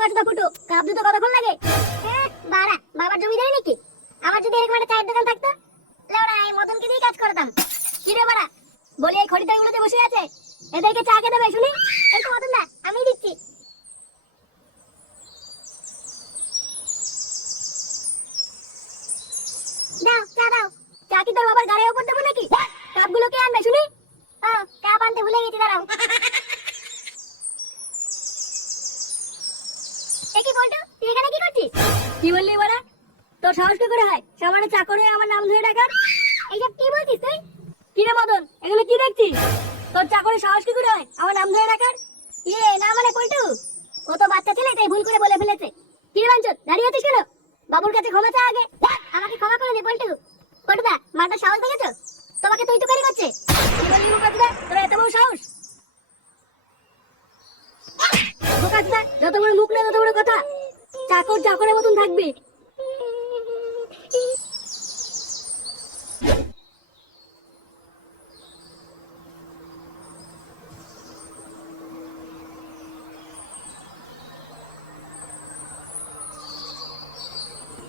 বোকাচোদা ফুটো, কাপ দুটো কতক্ষণ লাগে? বাড়া, বাবার জমিদারি নাকি? আমার যদি এরকম একটা চায়ের দোকান থাকতো, লেওড়া এই মদনকে দিয়ে কাজ করতাম। কি রে বাড়া, বলি এই খরিদ্দারগুলোতে বসে আছে, এদেরকে চা খেতে দেবে শুনি? এই তো মদন দা, আমি দিচ্ছি। দাও চা দাও। চা কি তোর বাবার গাড়ির উপর দেবো নাকি? কাপগুলো কে আনবে শুনি? ও, কাপ আনতে ভুলে গেছি, দাঁড়াও। এ কি বলতো, তুই এখানে কি করছিস? কি বললি বাড়া? তোর সাহস কি করে হয় সামান্য চাকর হয়ে আমার নাম ধরে ডাকার? এইসব কি বলছিস তুই? কি রে মদন, এগুলো কি দেখছিস? তোর চাকরের সাহস কি করে হয় আমার নাম ধরে ডাকার? না মানে পল্টু, ও তো বাচ্চা ছেলে, তাই ভুল করে বলে ফেলেছে। কি রে বাঞ্চত, দাঁড়িয়ে আছিস কেন? বাবুর কাছে ক্ষমা চা আগে। আমাকে ক্ষমা করে দে পল্টু। পল্টুদা, মাটা সাহস দেখেছো? তোমাকে তুই তুকারি করছে। কি বললি বোকাচোদা, তোর এত বড় সাহস? বোকাচোদা, যত বড় মুখ না তত বড় কথা। চাকর চাকরের মতন থাকবে।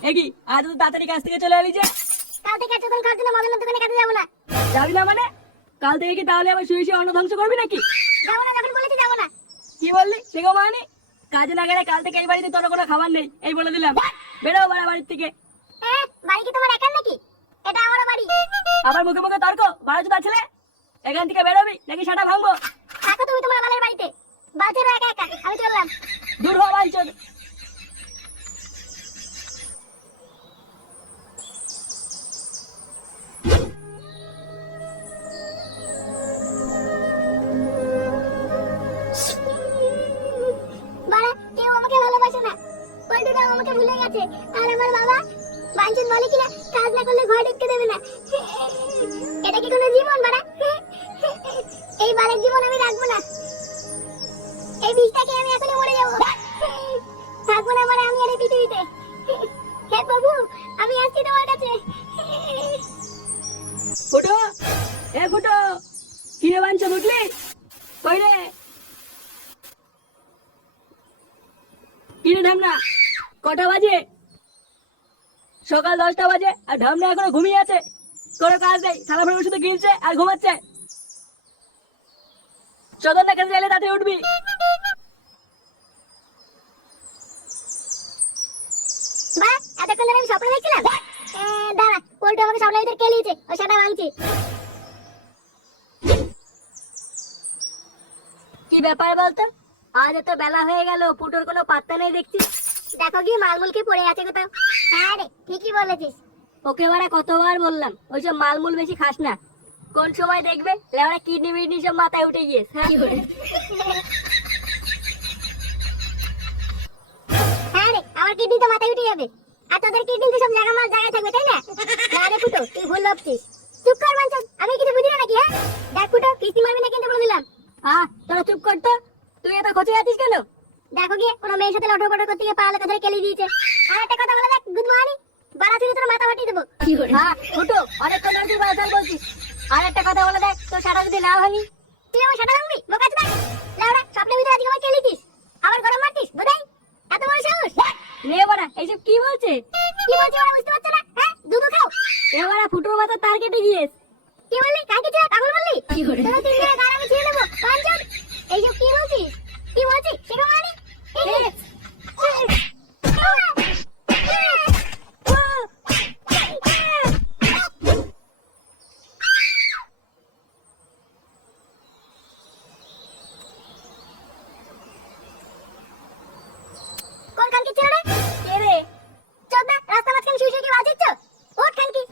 একি আজ তো তাড়াতাড়ি কাজ থেকে চলে এলি যে? কাল থেকে চোদন খাওয়ার জন্য মদনের দোকানে কাজে যাবো না। যাবি না মানে? কাল থেকে কি তাহলে আবার শুয়ে শুয়ে অন্ন ধ্বংস করবি নাকি? যাবো না, যখন বলেছি যাবো না। কি বললি সেগো মানে? কাজে না গেলে কাল থেকে এই বাড়িতে তোর কোনো খাবার নেই, এই বলে দিলাম। বেরো বাড়া বাড়ির থেকে। বাড়ি কি তোমার একার নাকি? এটা আমারও বাড়ি। আবার মুখে মুখে তর্ক, বাড়া চোদা ছেলে। এখান থেকে বেরোবি নাকি সেটা ভাঙবো? থাকো তুমি তোমার বালের বাড়িতে, বালছেরো একা একা, আমি চললাম। দূর হ বালচোদ। বাড়া, কেউ আমাকে ভালোবাসে না। পল্টুটাও আমাকে ভুলে গেছে। আর আমার বাবা বাঞ্চন বলে কিনা কাজ না করলে ঘর ঢুকতে দেবে না। এটা কি কোনো জীবন বাড়া? এই বালের জীবন আমি রাখবো না। এই বিষটাকে আমি এখনই মরে যাবো। থাকবো না বাড়া আমি আর এই পৃথিবীতে। হে প্রভু, আমি আসছি তোমার কাছে। ফুটো, এ ফুটো, কি রে বাঞ্চ বুঝলি? কই রে? কি রে ঢামনা, কটা বাজে? সকাল 10টা বাজে আর ঢামনা এখনো ঘুমিয়ে আছে। কোনো কাজ নেই, থালা ফেলে শুধু গিলছে আর ঘুমাচ্ছে। চোদন না কাজে এলে তাড়াতাড়ি উঠবি। বাহ, এতক্ষণ ধরে আমি স্বপ্ন দেখছিলাম। দাঁড়া, পল্টু আমাকে স্বপ্নের ভিতরে কেলিয়েছে, ও সেটা ভাঙছি। কি ব্যাপার বলতো? আজ এত বেলা হয়ে গেল, ফুটোর কোনো পাত্তা নেই দেখছি। দেখো গিয়ে মালমুল কি পড়ে আছে কোথাও। হ্যাঁ রে, ঠিকই বলেছিস। ওকে বাড়া কতবার বললাম ওইসব মালমূল বেশি খাস না। কোন সময় দেখবে লেওড়া কিডনি মিডনি সব মাথায় উঠে গিয়েছে। হ্যাঁ রে, আমার কিডনি তো মাথায় উঠে যাবে। আর তোদের কিডনি তো সব জায়গা মাল জায়গায় থাকবে, তাই না? না রে ফুটো, তুই ভুল ভাবছিস। চুপ কর বাঞ্চন, আমি কিছু বুঝি না নাকি? হ্যাঁ দেখ ফুটো, কিস্তি মারবি না কিন্তু বলে দিলাম। তোরা চুপ কর তো। তুই এত খোঁচে আছিস কেন? দেখো গিয়ে কোনো মেয়ের সাথে লটর পটর করতে গিয়ে পা লোকে ধরে কেলিয়ে দিয়েছে। আর একটা কথা বলে দেখ, গুড মর্নিং, বাড়া ছিল তোর মাথা ফাটিয়ে দেবো। ফুটো, অনেক কথা তুই বাজার বলছিস। আর একটা কথা বলে দেখ, তোর সারা যদি না ভাঙি। তুই আমার সাদা ভাঙবি? বোকাচোদা, লেওড়া, স্বপ্নের ভিতরে আজকে আমাকে কেলিয়েছিস, আবার গরম মারছিস বোধাই। এত বড় সাহস! নে বাড়া, এইসব কি বলছে? কি বলছিস ওরা বুঝতে পারছো না? হ্যাঁ, দুধ খাও। এবারে ফুটোর মাথা তার কেটে গিয়েছে। কি বললি? কাকে ছিল পাগল বললি? তোরা তিন দিনের গান আমি ছিঁড়ে নেবো বাঞ্চন। এইসব কি বলছিস? কি বলছিস সেটা মানি? কোন খানকি ছিল রে? কে রে? চোদনা, রাস্তা মাঝখানে শুয়ে শুয়ে কি বাজিচ্ছ? ওঠ খানকি।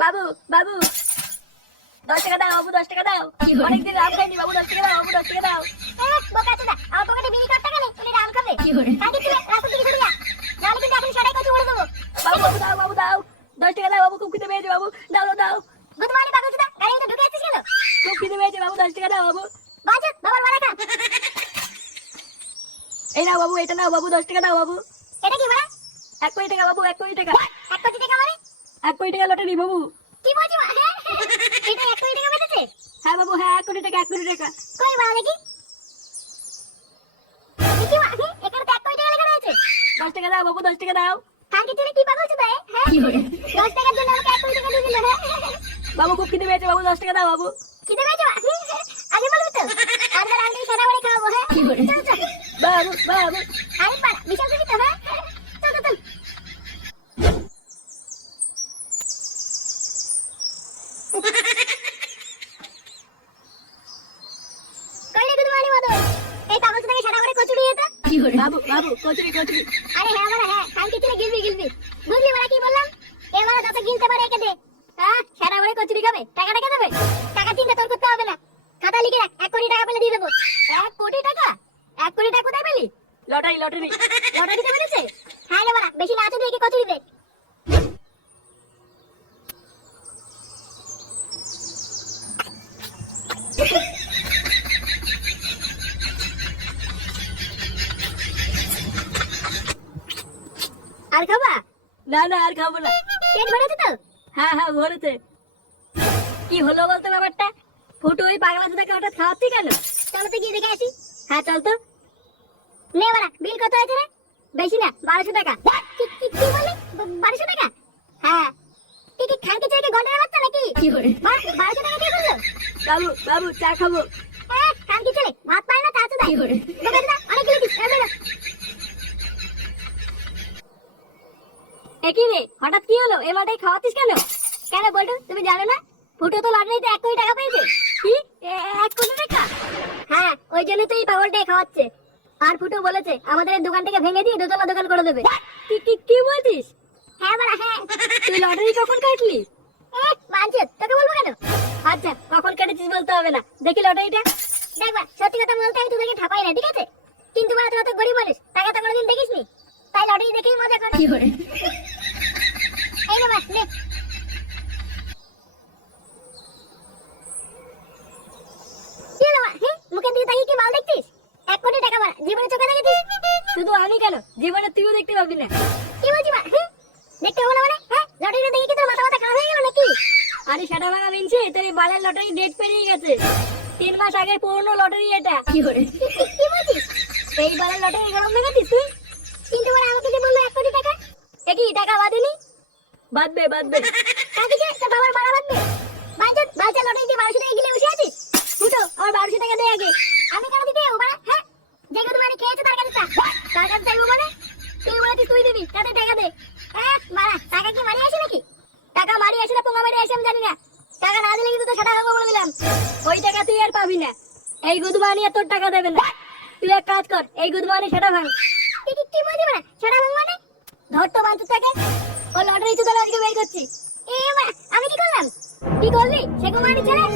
বাবু বাবু, 10 টাকা দাও বাবু, 10 টাকা দাও। অনেকদিন রাম খাইনি বাবু, 10 টাকা দাও বাবু, 10 টাকা দাও। বোকাচোদা, আমার পকেটে বিড়ি কাট টাকা নেই, উনি রাম খাবে। খানকি ছিল, রাস্তা থেকে সরে যা, নাহলে কিন্তু এখন সেটাই কচু উড়ে দেবো। বাবু বাবু দাও বাবু দাও, 10 টাকা দাও বাবু, খুব খিদে পেয়েছে বাবু, দাও দাও দাও। গুড মর্নিং পাগলচোদা, গাড়ির ভিতরে ঢুকে আছিস কেন? খুব খিদে পেয়েছে বাবু, 10 টাকা দাও বাবু। বাঞ্চন, বাবার মারা খা। এই নাও বাবু, এটা নাও বাবু, 10 টাকা দাও বাবু। এটা কি বড়া? 1 কোটি টাকা বাবু, 1 কোটি টাকা। 1 কোটি টাকা মানে? 1 কোটি টাকা লটারি বাবু। কি বলছিস? এটা 1 কোটি টাকা বেঁচেছে? হ্যাঁ বাবু, হ্যাঁ 1 কোটি টাকা, 1 কোটি টাকা। কই বাড়া দেখি। 10 টাকা দাও বাবু, 10 টাকা দাও। কালকে তুই কি পাগল চোদা হ্যাঁ 10 টাকার জন্য আমাকে 1 কোটি টাকা দিয়ে দিল হ্যাঁ বাবু খুব খিদে পেয়েছে বাবু, 10 টাকা দাও বাবু। খিদে পেয়েছে আগে বলবি তো আজকাল আঙ্কেল সারা বাড়ি খাওয়াবো হ্যাঁ চল চল বাবু বাবু আরে পাড়া বিশাল খুশি তো হ্যাঁ চল চল চল কইলে গুদমানি মদন এই পাগল চোদাকে সারা বাড়ি কচুরি এটা বাবু বাবু কচুরি কচুরি। আরে হ্যাঁ বড় হ্যাঁ কালকে চলে গিলবি বুঝলি বড় কি বললাম এ বড় যত গিলতে পারে একে দে হ্যাঁ সারা বাড়ি কচুরি খাবে টাকা টাকা দেবে টাকা চিন্তা তোর করতে হবে না খাতা লিখে রাখ 1 কোটি টাকা পেলে দিয়ে দেবো 1 কোটি টাকা 1 কোটি টাকা কোথায় পেলি লটারি লটারি। লটারিতে পেরেছে হ্যাঁ রে বড় বেশি না চলে একে কচুরি দে আর খাবা না না আর খাবো না। পেট ভরেছে তো হ্যাঁ হ্যাঁ ভরেছে। কি হলো বলতো ব্যাপারটা? ফুটু ওই পাগলা চোদাকে হঠাৎ খাওয়াচ্ছি কেন? চলো তো গিয়ে দেখে আসি হ্যাঁ চল তো। নে বড় বিল কত হয়েছে রে বেশি না 1200 টাকা কি বললি 1200 টাকা হ্যাঁ তুই কি খানকে চাইকে গন্ডার বাচ্চা নাকি 1200 টাকা দিয়ে বললো বাবু বাবু চা খাবো। হ্যাঁ খানকে চলে ভাত পায় না তা তো দাই দোকানে দা অনেক লিখিস একই রে হঠাৎ কি হলো? এ মাটাই খাওয়াচ্ছিস কেন? কেন বলতো তুমি জানো না ফুটো তো লটারিতে 1 কোটি টাকা পেয়েছে কি 1 কোটি টাকা? হ্যাঁ ওই জন্য তো এই পাগলটাই খাওয়াচ্ছে আর ফুটো বলেছে আমাদের এই দোকান থেকে ভেঙে দিয়ে দোতলা দোকান করে দেবে কি বলছিস? হ্যাঁ বড় হ্যাঁ তুই লটারি কখন কাটলি? বাঞ্চত তোকে বলবো কেন আচ্ছা কখন কেটেছিস বলতে হবে না, দেখি লটারিটা। দেখবা সত্যি কথা বলতে আমি তোদেরকে ঠাপাই না ঠিক আছে কিন্তু বড় তোরা তো গরিব মানুষ টাকা তো কোনোদিন দেখিসনি তাই লটারি দেখেই মজা কর এই নে বাস নে কি হলো মা মুখে দিয়ে তাকিয়ে কি মাল দেখছিস 1 কোটি টাকা বড় জীবনে চোখে দেখেছিস শুধু আমি কেন, জীবনে তুইও দেখতে পাবি না। কি বলছিস মা দেখতে হলো মানে হ্যাঁ লটারিটা দেখে কি তোর মাথা খারাপ হয়ে গেল নাকি আরে সেটা ভাঙা মিনছে, তোর এই বালের লটারি ডেট পেরিয়ে গেছে। 3 মাস আগের পুরনো লটারি এটা। কি বলছিস এই বালের লটারি গরম দেখেছিস তুই? কিন্তু বড় আমাকে যে বললো 1 কোটি টাকা একই টাকা বাঁধেনি? বাঁধবে বাঁধবে। কাকে যে তোর বাবার মারা বাঁধবে বাঞ্চত বাচ্চা লটারি দিয়ে 1200 টাকা গিলে বসে আছিস ফুটো আমার 1200 টাকা দে আগে। আমি কেন দিতে যাবো বাড়া হ্যাঁ যে গুদমানি খেয়েছে তার কাছে তার কাছে চাইবো মানে? তুই বলেছিস তুই দিবি, তাতে টাকা দে। বাড়া টাকা কি মারি আসে নাকি টাকা মারি আসে না পোঙা মারি আসে আমি জানি না, টাকা না দিলে কিন্তু তো সেটা হবে বলে দিলাম। ওই টাকা তুই আর পাবি না, এই গুদমানি আর তোর টাকা দেবে না। তুই এক কাজ কর, এই গুদমানি সেটা ভাঙ। কি বলছিস বাড়া সেটা ভাঙ মানে ধর তো বাঞ্চুটাকে, ও লটারি চুদার আজকে বের করছি। এ বাড়া আমি কি করলাম কি করলি? সে কুমারী ছেলে